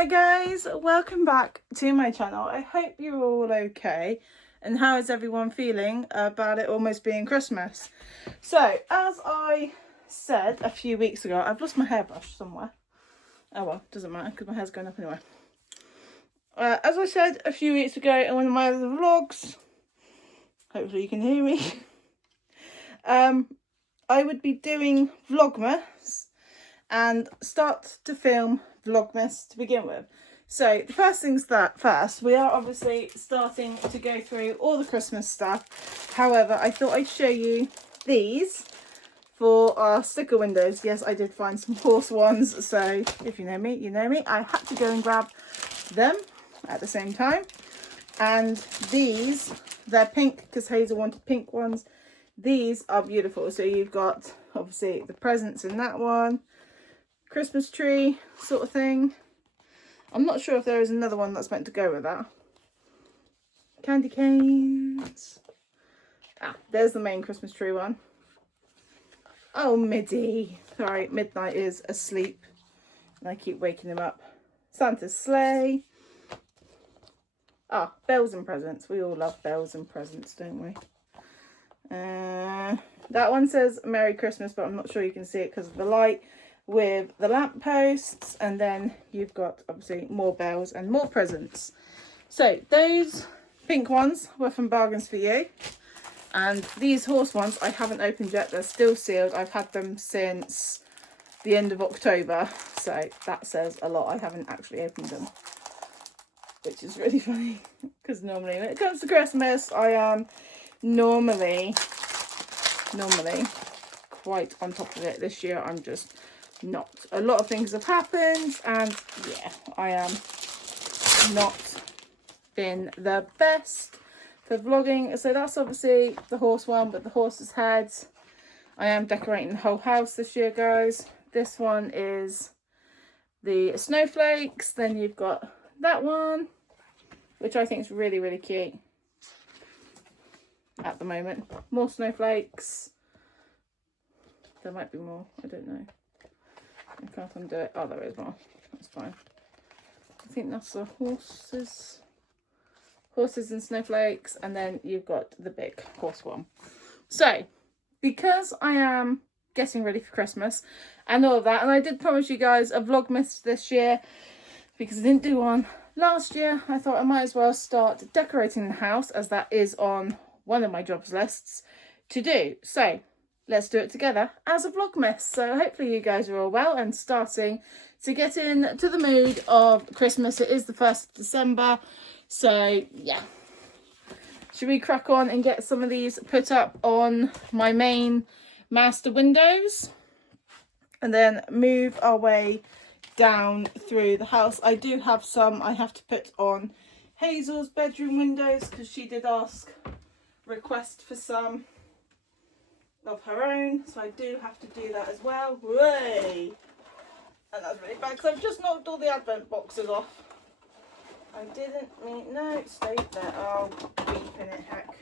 Hi guys, welcome back to my channel. I hope you're all okay, and how is everyone feeling about it almost being Christmas? So as I said a few weeks ago, I've lost my hairbrush somewhere. Oh well, doesn't matter because my hair's going up anyway. As I said a few weeks ago in one of my other vlogs, hopefully you can hear me, I would be doing Vlogmas and start to film Vlogmas to begin with. So the first things first, we are obviously starting to go through all the Christmas stuff. However, I thought I'd show you these for our sticker windows. Yes, I did find some horse ones, so if you know me, you know me. I had to go and grab them at the same time. And these, they're pink because Hazel wanted pink ones. These are beautiful. So you've got obviously the presents in that one, Christmas tree sort of thing. I'm not sure if there is another one that's meant to go with that. Candy canes. Ah, there's the main Christmas tree one. Oh, Middy. Sorry, Midnight is asleep and I keep waking him up. Santa's sleigh. Ah, bells and presents. We all love bells and presents, don't we? That one says Merry Christmas, but I'm not sure you can see it because of the light, with the lamp posts, and then you've got obviously more bells and more presents. So those pink ones were from Bargains for You, and these horse ones I haven't opened yet. They're still sealed. I've had them since the end of October, so that says a lot. I haven't actually opened them, which is really funny because normally when it comes to Christmas I am normally quite on top of it. This year I'm just not. A lot of things have happened and yeah, I am not been the best for vlogging. So that's obviously the horse one, but the horse's head. I am decorating the whole house this year, guys. This one is the snowflakes. Then you've got that one, which I think is really, really cute at the moment. More snowflakes. There might be more, I don't know. I can't undo it. Oh, there is more. That's fine. I think that's the horses and snowflakes, and then you've got the big horse one. So because I am getting ready for Christmas and all of that, and I did promise you guys a Vlogmas this year because I didn't do one last year, I thought I might as well start decorating the house, as that is on one of my jobs lists to do. So let's do it together as a Vlogmas. So hopefully you guys are all well and starting to get into the mood of Christmas. It is the 1st of December. So yeah. Should we crack on and get some of these put up on my main master windows? And then move our way down through the house. I do have some I have to put on Hazel's bedroom windows because she did request for some of her own, so I do have to do that as well. Way, and that's really bad because I've just knocked all the advent boxes off. I didn't mean, no, stay there. Oh, beeping it, heck.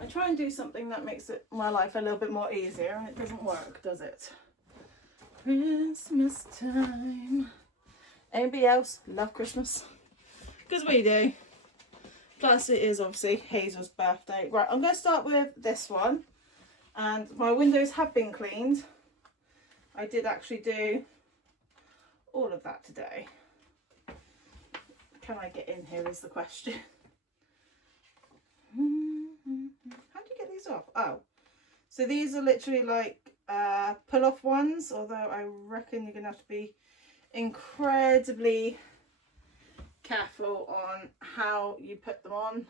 I try and do something that makes my life a little bit more easier, and it doesn't work, does it? Christmas time. Anybody else love Christmas? Because we do. Plus it is obviously Hazel's birthday. Right, I'm going to start with this one. And my windows have been cleaned. I did actually do all of that today. Can I get in here is the question. How do you get these off? Oh, so these are literally like pull off ones, although I reckon you're gonna have to be incredibly careful on how you put them on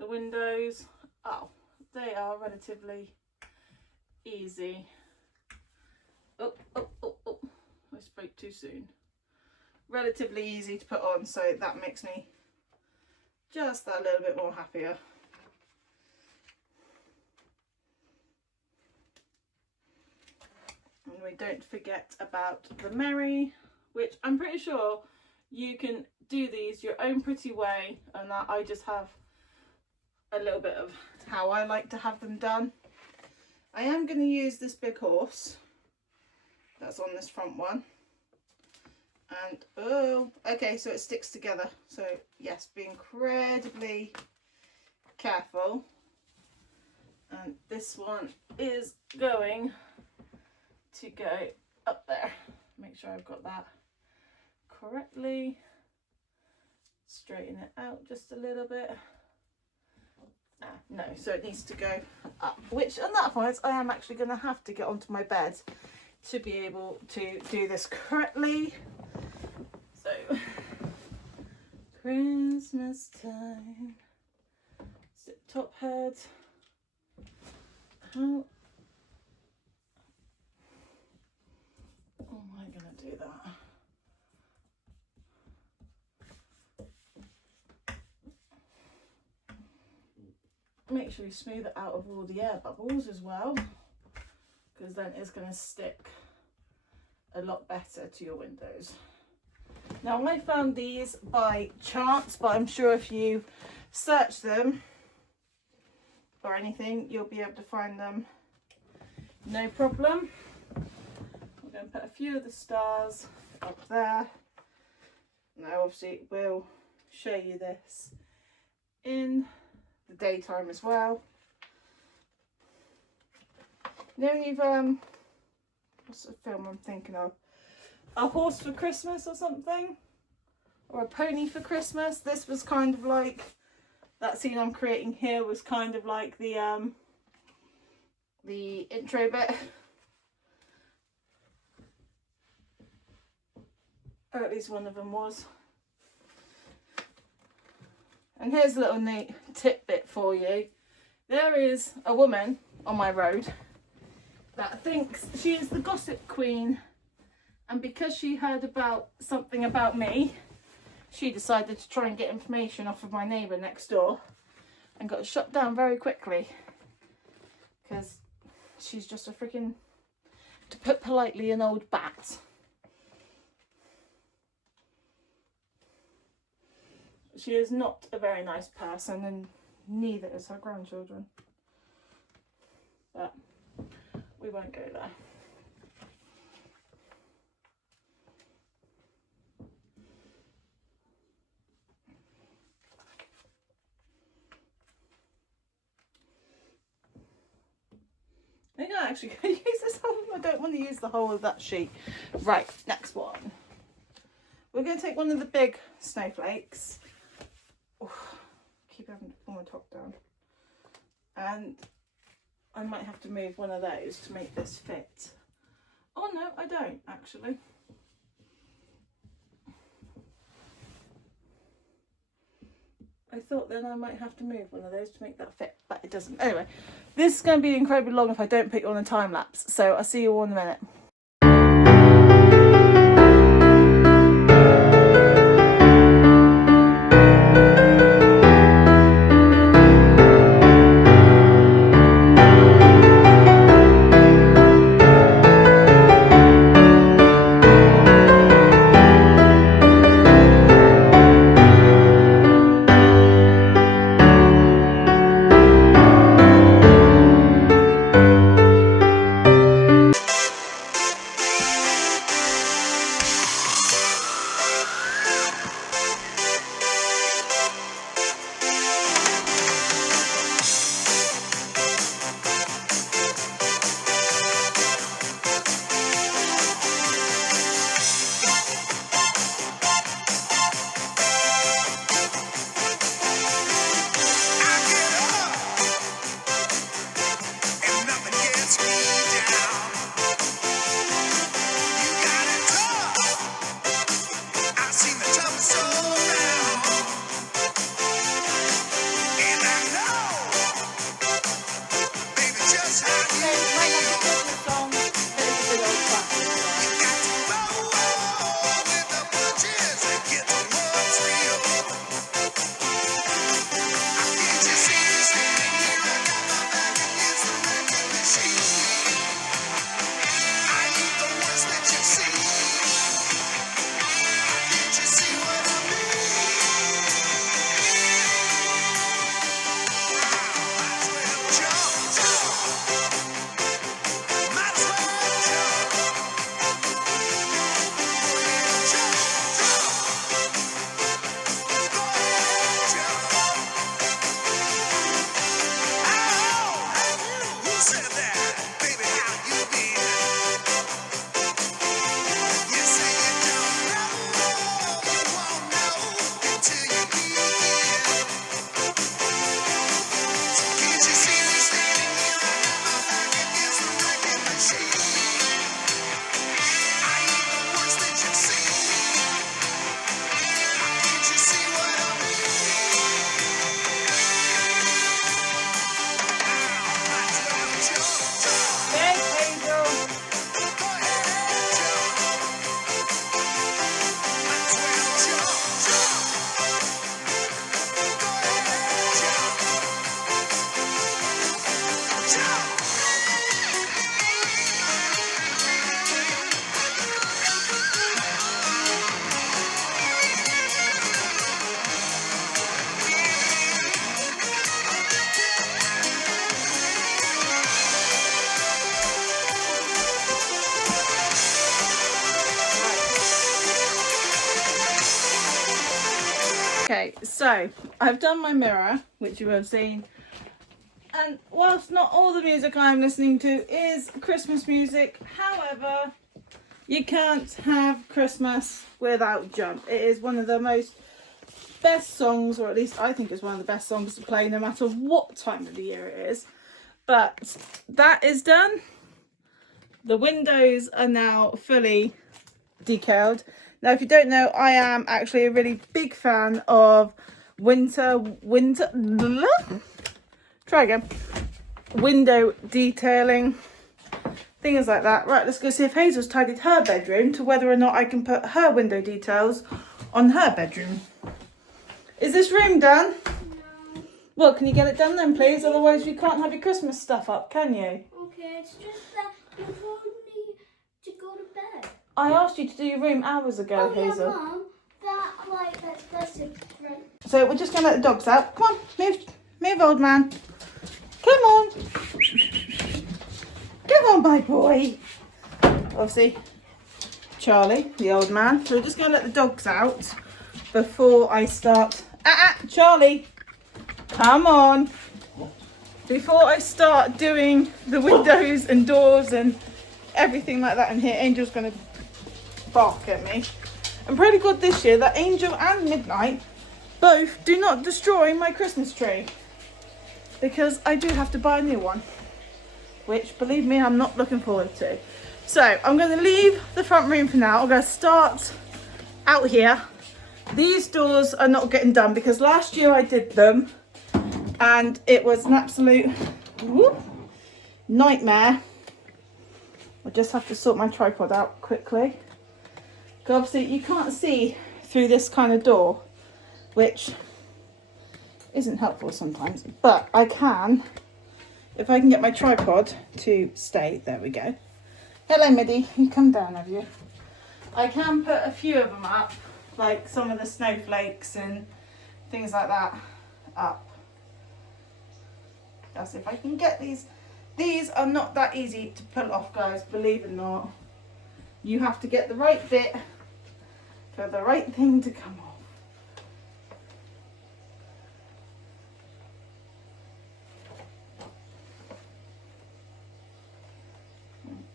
the windows. Oh, they are relatively easy. Oh, I spoke too soon. Relatively easy to put on, so that makes me just that little bit more happier. And we don't forget about the Merry, which I'm pretty sure you can do these your own pretty way, and that I just have a little bit of how I like to have them done. I am going to use this big horse that's on this front one, And oh, okay, so it sticks together. So yes, be incredibly careful. And this one is going to go up there. Make sure I've got that correctly. Straighten it out just a little bit. No, so it needs to go up, which on that point I am actually going to have to get onto my bed to be able to do this correctly. So Christmas time, zip top head. How am I going to do that? Make sure you smooth it out of all the air bubbles as well, because then it's going to stick a lot better to your windows. Now I found these by chance, but I'm sure if you search them or anything, you'll be able to find them no problem. I'm going to put a few of the stars up there. Now obviously we'll show you this in the daytime as well. Now you've what's the film I'm thinking of? A Horse for Christmas or something, or A Pony for Christmas. This was kind of like that scene I'm creating here was kind of like the intro bit, or at least one of them was. And here's a little neat tidbit for you. There is a woman on my road that thinks she is the gossip queen, and because she heard about something about me, she decided to try and get information off of my neighbour next door, and got shut down very quickly because she's just a freaking, to put politely, an old bat. She is not a very nice person, and neither is her grandchildren. But we won't go there. I think I'm actually going to use this whole, I don't want to use the whole of that sheet. Right, next one. We're going to take one of the big snowflakes. Oh, keep having to pull my top down. And I might have to move one of those to make this fit. Oh no, I don't actually. I thought then I might have to move one of those to make that fit, but it doesn't. Anyway, this is going to be incredibly long if I don't put you on a time lapse. So I'll see you all in a minute. Okay, so I've done my mirror, which you have seen. And whilst not all the music I'm listening to is Christmas music, however, you can't have Christmas without Jump. It is one of the best songs, or at least I think it's one of the best songs to play no matter what time of the year it is. But that is done. The windows are now fully decaled. Now, if you don't know, I am actually a really big fan of window detailing, things like that. Right, let's go see if Hazel's tidied her bedroom to whether or not I can put her window details on her bedroom. Is this room done? No. Well, can you get it done then, please? Otherwise you can't have your Christmas stuff up, can you? Okay, it's just that you told me to go to bed. I asked you to do your room hours ago, Hazel. Yeah, Mum. That's it, right? So we're just going to let the dogs out. Come on, move, old man. Come on. Come on, my boy. Obviously, Charlie, the old man. So we're just going to let the dogs out before I start. Charlie, come on. Before I start doing the windows and doors and everything like that in here, Angel's going to bark at me. I'm pretty good this year that Angel and Midnight both do not destroy my Christmas tree, because I do have to buy a new one, which, believe me, I'm not looking forward to. So I'm going to leave the front room for now. I'm going to start out here. These doors are not getting done because last year I did them and it was an absolute nightmare. I just have to sort my tripod out quickly. Obviously you can't see through this kind of door, which isn't helpful sometimes, but I can, if I can get my tripod to stay. There we go. Hello Middy, you come down, have you? I can put a few of them up, like some of the snowflakes and things like that up. That's if I can get these. These are not that easy to pull off, guys, believe it or not. You have to get the right bit for the right thing to come off.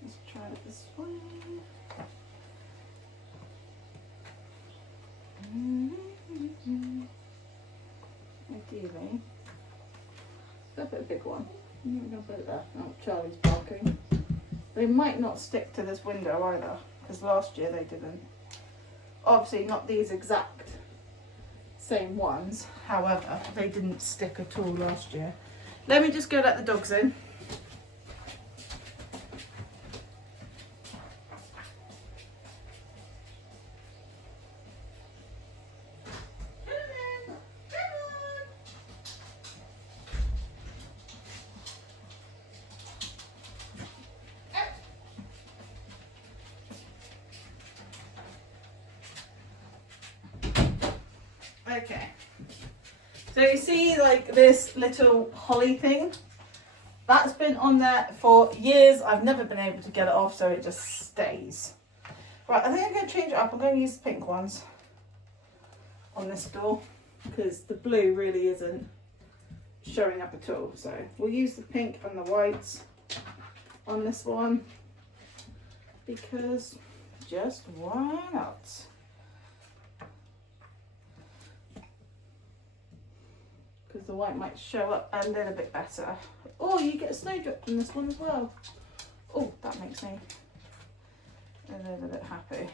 Let's try it this way. Ideally, go put a big one. I'm going to put it there. Oh, Charlie's barking. They might not stick to this window either, because last year they didn't. Obviously not these exact same ones, however, they didn't stick at all last year. Let me just go let the dogs in. Okay, so you see like this little holly thing, that's been on there for years. I've never been able to get it off, so it just stays. Right, I think I'm going to change it up. I'm going to use the pink ones on this door because the blue really isn't showing up at all. So we'll use the pink and the whites on this one because just why not? Because the white might show up a little bit better. Oh, you get a snowdrop from this one as well. Oh, that makes me a little bit happy.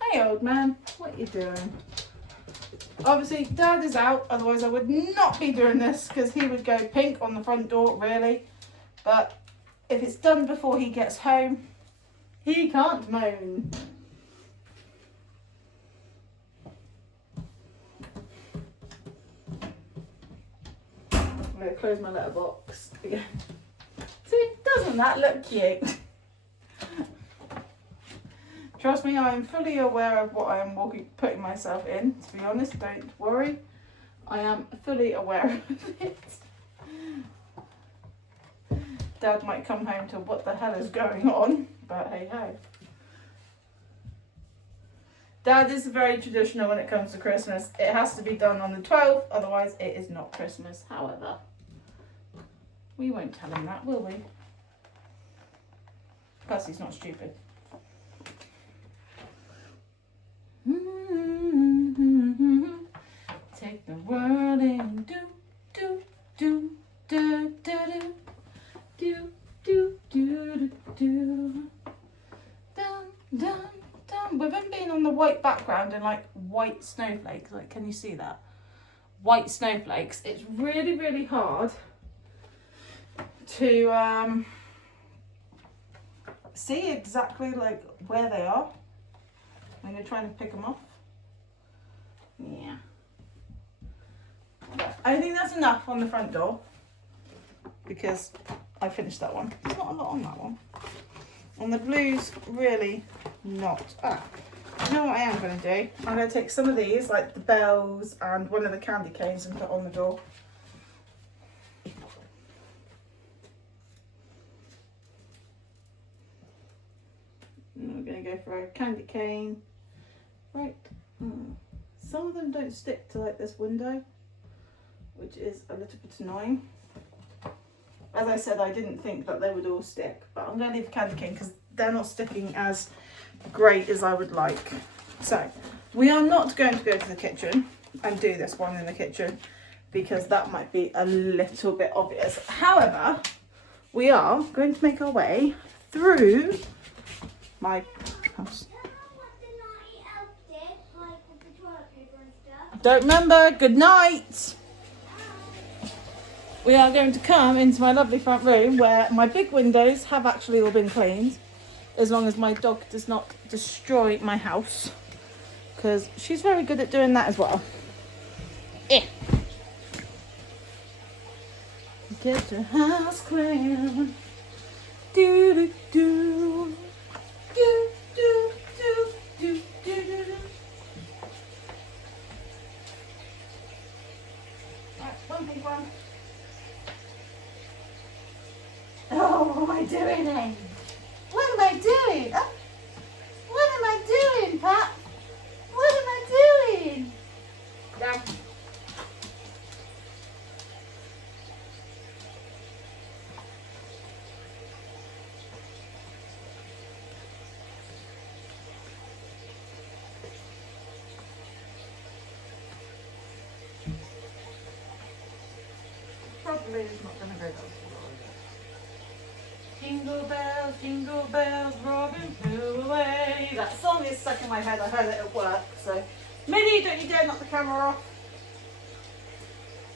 Hey old man, what are you doing? Obviously Dad is out, otherwise I would not be doing this because he would go pink on the front door, really. But if it's done before he gets home, he can't moan. I'm going to close my letterbox again. See, doesn't that look cute? Trust me, I am fully aware of what I am putting myself in. To be honest, don't worry. I am fully aware of it. Dad might come home to what the hell is going on, but hey ho. Dad is very traditional when it comes to Christmas. It has to be done on the 12th, otherwise it is not Christmas. However, we won't tell him that, will we? Plus, he's not stupid. Take the world and do, do, do, do, do, do, do, do, do, do. Dun, dun, dun. With him being on the white background and like white snowflakes, like, can you see that? White snowflakes. It's really, really hard to see exactly like where they are when you're trying to pick them off. Yeah. But I think that's enough on the front door because I finished that one. There's not a lot on that one. And the blues really not. You know what I am going to do? I'm going to take some of these, like the bells and one of the candy canes, and put on the door. And we're going to go for a candy cane. Right. Some of them don't stick to like this window, which is a little bit annoying. As I said, I didn't think that they would all stick, but I'm going to leave a candy cane because they're not sticking as great as I would like. So we are not going to go to the kitchen and do this one in the kitchen because that might be a little bit obvious. However, we are going to make our way through my house. Don't remember. Good night. We are going to come into my lovely front room where my big windows have actually all been cleaned, as long as my dog does not destroy my house, because she's very good at doing that as well. Get your house clean. Do do do. Do do do do do do. Right, one big one. Oh, what am I doing then? What am I doing? What am I doing, Pat? What am I doing? Down. Probably is not going to go down. Jingle bells, Robin flew away. That song is stuck in my head. I heard it at work. So, Minnie, don't you dare knock the camera off.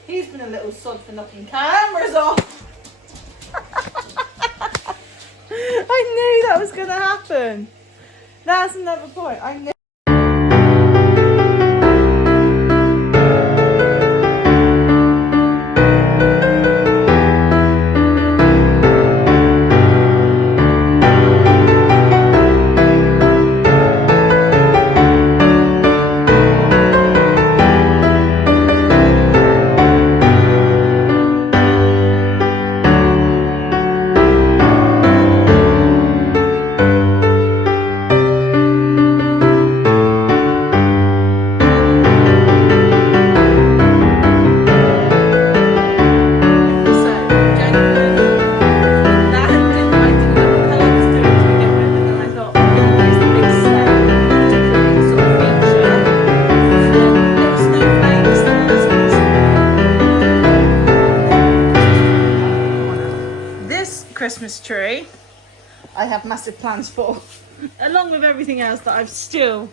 He's been a little sod for knocking cameras off. I knew that was going to happen. That's another point. I knew. Christmas tree I have massive plans for, along with everything else that I've still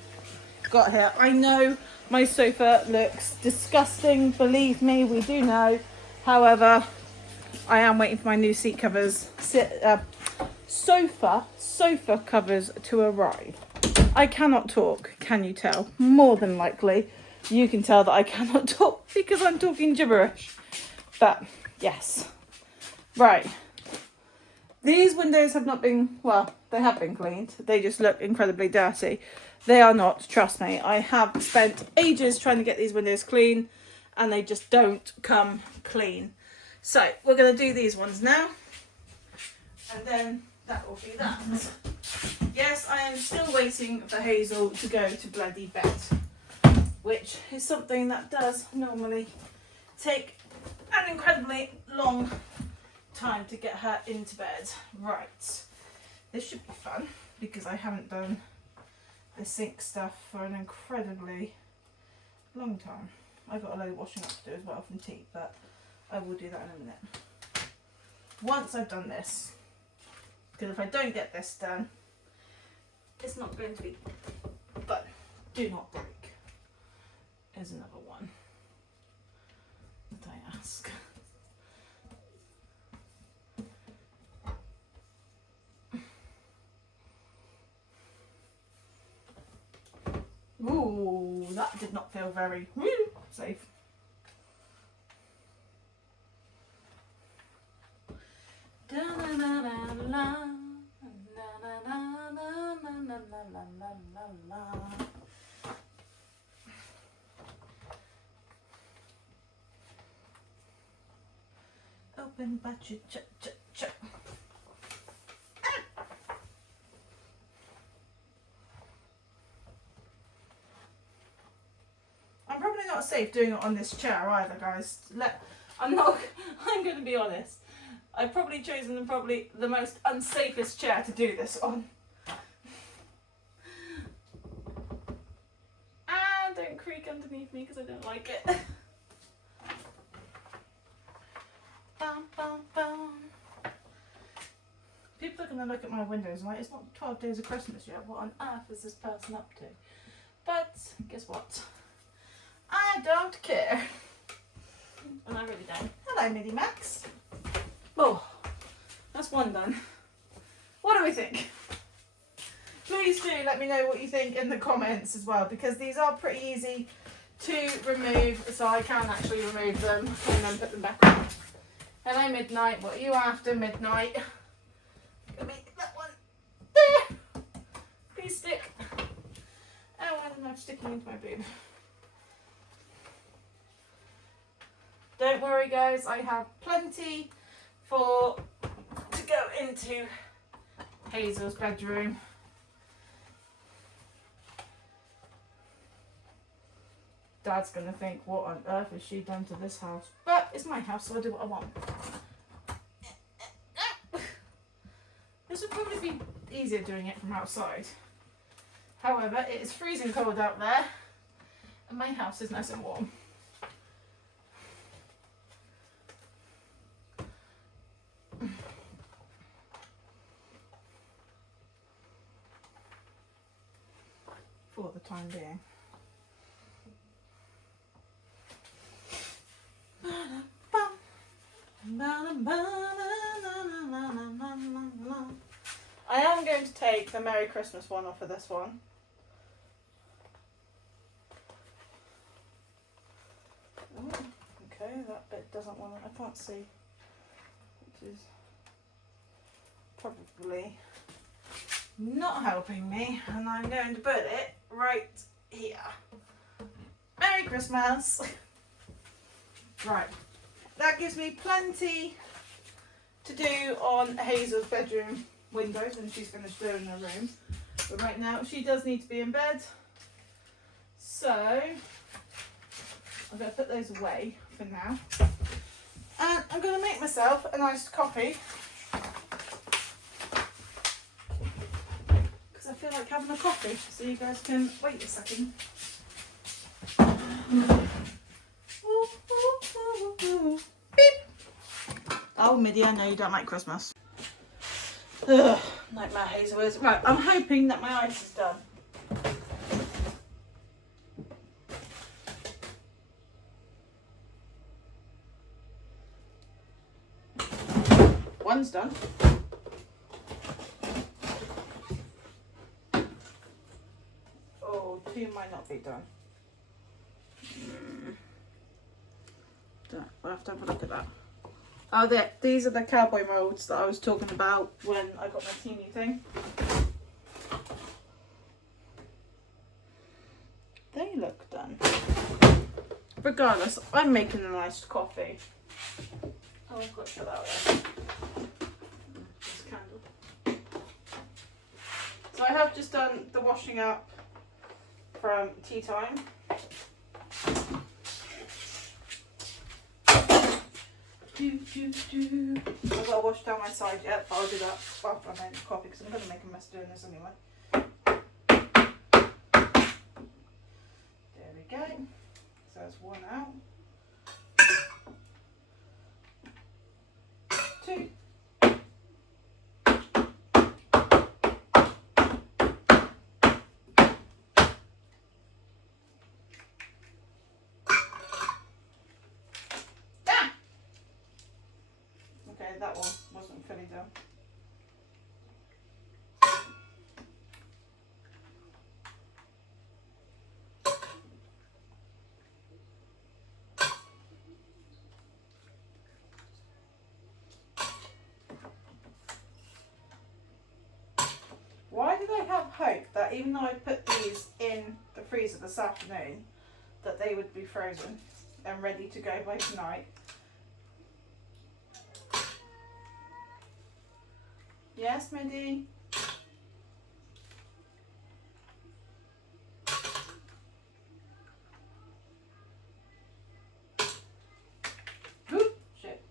got here. I know my sofa looks disgusting, believe me, we do know. However, I am waiting for my new seat covers, sofa covers to arrive. I cannot talk, can you tell? More than likely you can tell that I cannot talk because I'm talking gibberish. But yes, right. These windows have not been, well, they have been cleaned. They just look incredibly dirty. They are not, trust me. I have spent ages trying to get these windows clean and they just don't come clean. So we're going to do these ones now. And then that will be that. Yes, yes, I am still waiting for Hazel to go to bloody bed, which is something that does normally take an incredibly long time to get her into bed. Right, this should be fun because I haven't done the sink stuff for an incredibly long time. I've got a load of washing up to do as well from tea, but I will do that in a minute. Once I've done this, because if I don't get this done, it's not going to be fun. Do not break is another one that I ask. Ooh, that did not feel very safe. Open battery, ch ch ch. I'm probably not safe doing it on this chair either, guys. I'm going to be honest. I've probably chosen the most unsafest chair to do this on. And don't creak underneath me because I don't like it. Bum, bum, bum. People are going to look at my windows like, it's not 12 days of Christmas yet. What on earth is this person up to? But guess what? I don't care. And I really don't. Hello, Midi Max. Oh, that's one done. What do we think? Please do let me know what you think in the comments as well, because these are pretty easy to remove, so I can actually remove them and then put them back on. Hello, Midnight. What are you after, Midnight? Gonna make that one there. Please stick. Oh, I don't know, sticking into my boob. Don't worry, guys. I have plenty to go into Hazel's bedroom. Dad's gonna think, what on earth has she done to this house? But it's my house, so I'll do what I want. This would probably be easier doing it from outside. However, it is freezing cold out there, and my house is nice and warm. For the time being. I am going to take the Merry Christmas one off of this one. Oh, okay, that bit doesn't want to, I can't see, which is probably not helping me, and I'm going to put it right here. Merry Christmas! Right, that gives me plenty to do on Hazel's bedroom windows when she's finished doing her room. But right now she does need to be in bed, so I'm going to put those away for now. And I'm going to make myself a nice coffee, because I feel like having a coffee, so you guys can wait a second. Beep. Oh, Midi, I know you don't like Christmas. Ugh, nightmare Hazel is. Right, I'm hoping that my ice is done. One's done. Oh, two might not be done. We'll have to have a look at that. Oh, these are the cowboy molds that I was talking about when I got my teeny thing. They look done. Regardless, I'm making a nice coffee. Oh, I've got to put that away. This candle. So I have just done the washing up from tea time. I've got to wash down my side yet, but I'll do that after I make the coffee because I'm going to make a mess doing this anyway. There we go. So that's one out. Two. Okay, that one wasn't fully done. Why did I have hope that even though I put these in the freezer this afternoon, that they would be frozen and ready to go by tonight? Yes, Mindy? Oop, shit.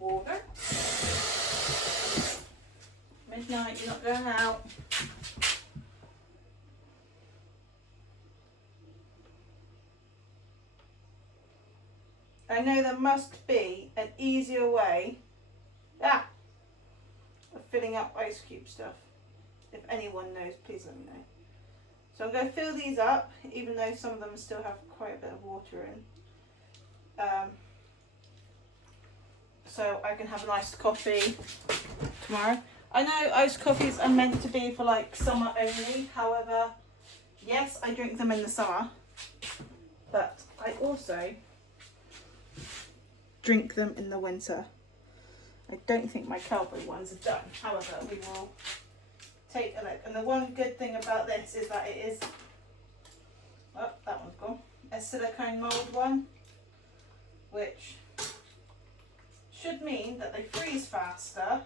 Water. Midnight, you're not going out. I know there must be an easier way of filling up ice cube stuff. If anyone knows, please let me know. So I'm going to fill these up, even though some of them still have quite a bit of water in. So I can have an iced coffee tomorrow. I know iced coffees are meant to be for like summer only. However, yes, I drink them in the summer, but I also drink them in the winter. I don't think my cowboy ones are done. However, we will take a look. And the one good thing about this is that it is, oh, that one's gone, a silicone mould one, which should mean that they freeze faster,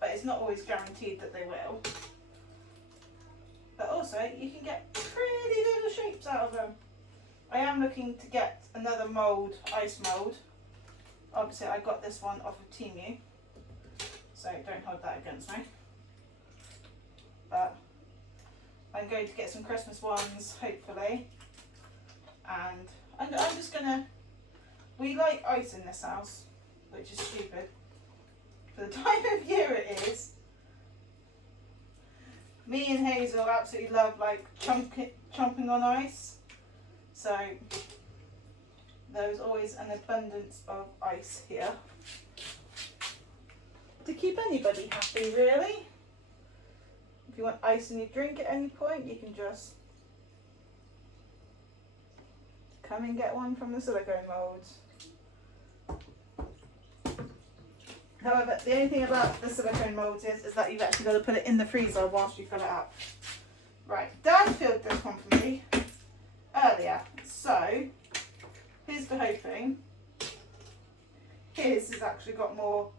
but it's not always guaranteed that they will. But also, you can get pretty little shapes out of them. I am looking to get another mould, ice mould. Obviously, I got this one off of Temu, so don't hold that against me. But I'm going to get some Christmas ones, hopefully. And I'm just gonna, we like ice in this house, which is stupid. For the time of year it is. Me and Hazel absolutely love like chomping on ice. So there's always an abundance of ice here. To keep anybody happy, really. If you want ice in your drink at any point, you can just come and get one from the silicone moulds. However, the only thing about the silicone moulds is that you've actually got to put it in the freezer whilst you fill it up. Right, Dan filled this one for me earlier. So, here's the hoping. His has actually got more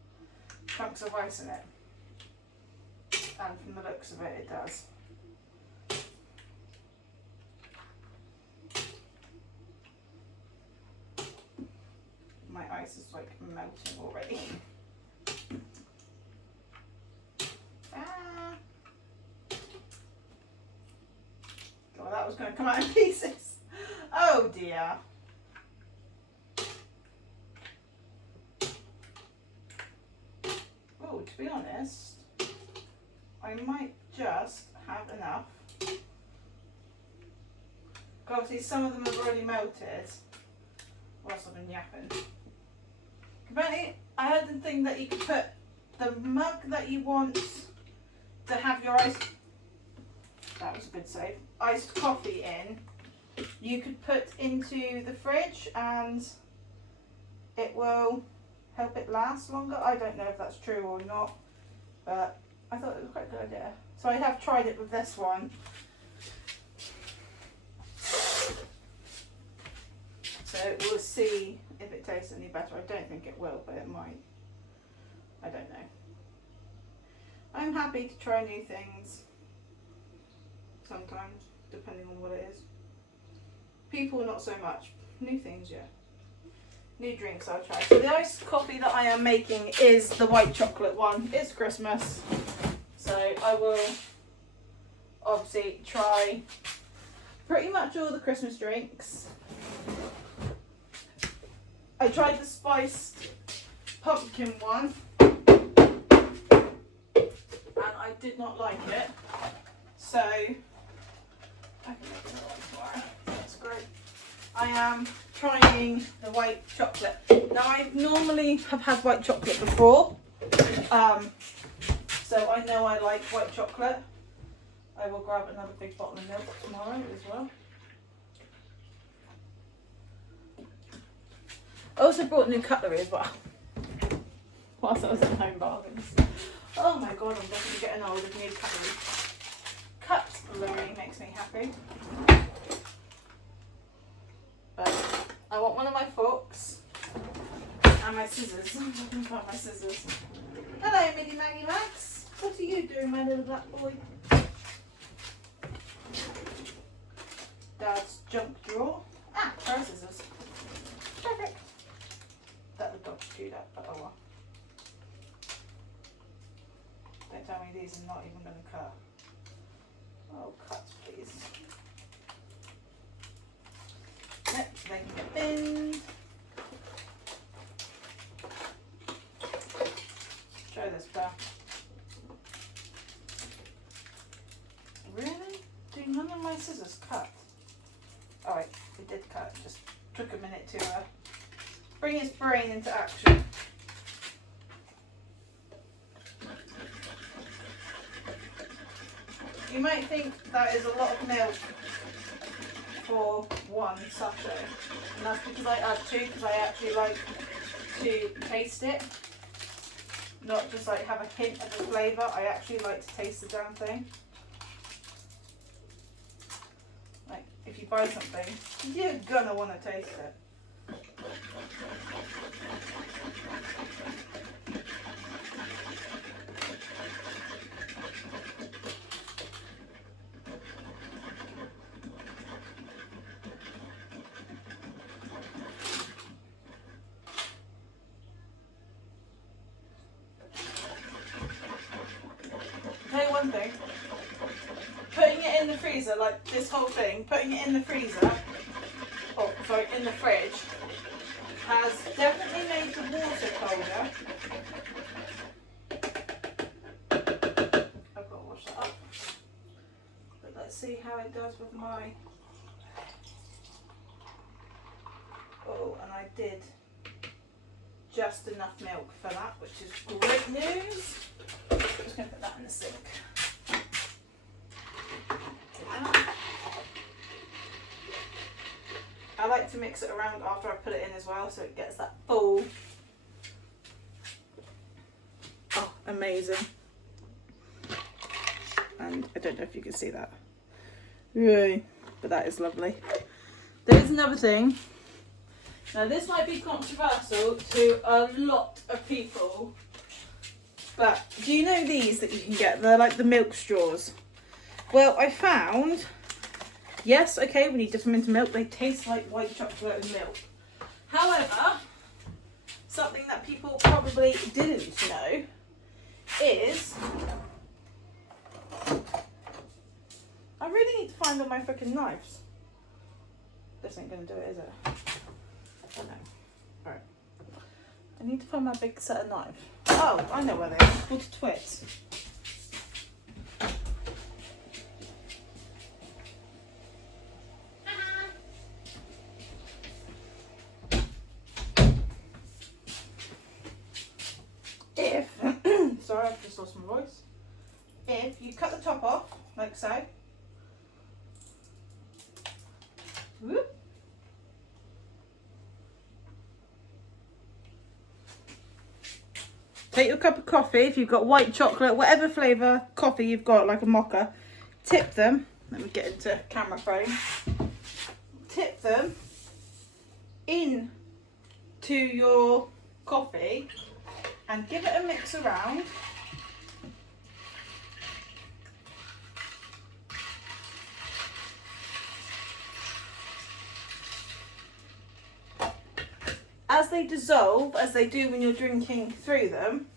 chunks of ice in it. And from the looks of it, it does. My ice is like melting already. God, that was going to come out in pieces. Oh dear. Oh, to be honest, I might just have enough. Obviously, some of them have already melted. Whilst I've been yapping. Apparently, I heard the thing that you could put the mug that you want to have your ice, that was a good save, iced coffee in, you could put into the fridge and it will help it last longer. I don't know if that's true or not, but I thought it was quite a good idea. So I have tried it with this one. So we'll see if it tastes any better. I don't think it will, but it might. I don't know. I'm happy to try new things sometimes, depending on what it is. People, not so much. New things, yeah. New drinks I'll try. So the iced coffee that I am making is the white chocolate one. It's Christmas. So I will obviously try pretty much all the Christmas drinks. I tried the spiced pumpkin one and I did not like it. So I can make another one tomorrow. That's great. I am trying the white chocolate. Now I normally have had white chocolate before. So I know I like white chocolate. I will grab another big bottle of milk tomorrow as well. I also brought new cutlery as well. Whilst I was at Home Bargains. Oh my god, I'm definitely getting old of new cutlery. Cutlery makes me happy. But I want one of my forks and my scissors. I'm talking about my scissors. Hello, Mini Maggie Max. What are you doing, my little black boy? Dad's junk drawer. Ah, pair of scissors. Perfect. That the dog chewed up, but oh well. Don't tell me these are not even going to cut. Oh, cuts, please. Next, they can get binned. Show this back. Really? Do none of my scissors cut? Oh wait, it did cut. Just took a minute to bring his brain into action. You might think that is a lot of milk for one sachet, and that's because I add two, because I actually like to taste it, not just like have a hint of the flavour. I actually like to taste the damn thing. Like if you buy something, you're gonna want to taste it. Tell you one thing, putting it in the freezer, like this whole thing, putting it in the freezer, oh sorry, in the fridge, has definitely made the water colder. I've got to wash that up. But let's see how it does with my... Oh, and I did just enough milk for that, which is great news. I'm just going to put that in the sink. I like to mix it around after I put it in as well, so it gets that full. Oh, amazing. And I don't know if you can see that. Yay. But that is lovely. There's another thing. Now this might be controversial to a lot of people, but do you know these that you can get? They're like the milk straws. Well, I found, yes, okay, when you dip them into milk, they taste like white chocolate and milk. However, something that people probably didn't know is, I really need to find all my freaking knives. This ain't gonna do it, is it? Oh no. Alright. I need to find my big set of knives. Oh, I know where they are. Called twits. If, sorry, I've just lost my voice. If you cut the top off, like so. Whoop. take your cup of coffee, if you've got white chocolate, whatever flavour coffee you've got, like a mocha, tip them. Let me get into camera frame. Tip them in to your coffee and give it a mix around. As they dissolve, as they do when you're drinking through them,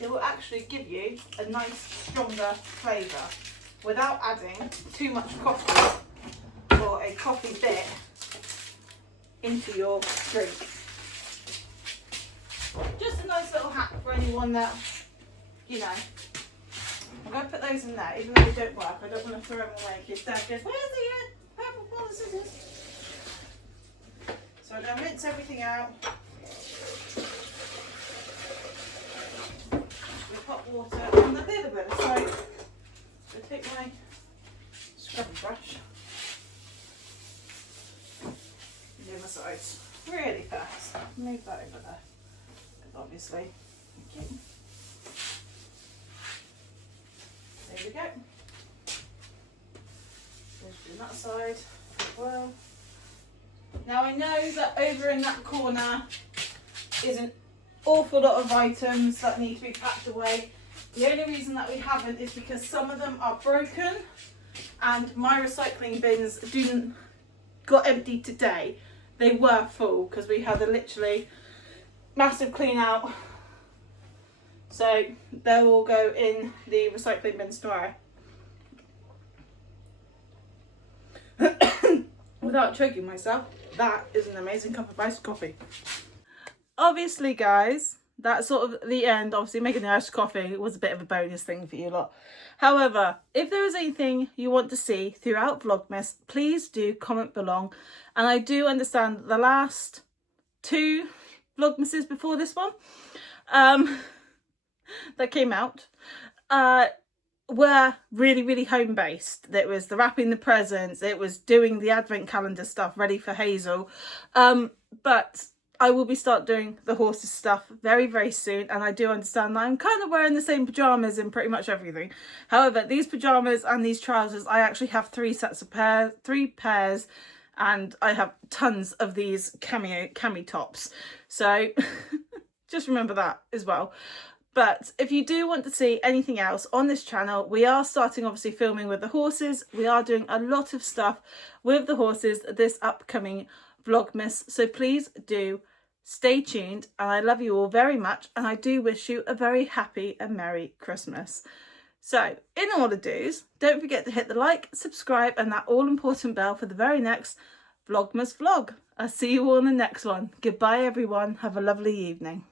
it will actually give you a nice stronger flavour without adding too much coffee or a coffee bit into your drink. Just a nice little hack for anyone that, you know. I'm going to put those in there, even though they don't work. I don't want to throw them away in case Dad goes, where's the purple ball scissors? So I'm going to rinse everything out with hot water and a little bit of soap. So take my scrubber brush and do my sides really fast. Move that over there, because obviously, okay. There we go. Just do that side as well. Now I know that over in that corner is an awful lot of items that need to be packed away. The only reason that we haven't is because some of them are broken and my recycling bins got emptied today. They were full because we had a literally massive clean out. So they'll all go in the recycling bins tomorrow. Without choking myself, that is an amazing cup of iced coffee. Obviously, guys, that's sort of the end. Obviously, making the iced coffee was a bit of a bonus thing for you lot. However, if there is anything you want to see throughout Vlogmas, please do comment below. And I do understand the last 2 Vlogmases before this one that came out were really home based. That was the wrapping the presents, it was doing the advent calendar stuff ready for Hazel, but I will be start doing the horses stuff very soon, and I do understand that I'm kind of wearing the same pajamas in pretty much everything. However, these pajamas and these trousers, I actually have 3 pairs, and I have tons of these cami tops, so just remember that as well. But if you do want to see anything else on this channel, we are starting obviously filming with the horses. We are doing a lot of stuff with the horses this upcoming Vlogmas. So please do stay tuned. And I love you all very much. And I do wish you a very happy and Merry Christmas. So in all the do's, don't forget to hit the like, subscribe and that all important bell for the very next Vlogmas vlog. I'll see you all in the next one. Goodbye everyone. Have a lovely evening.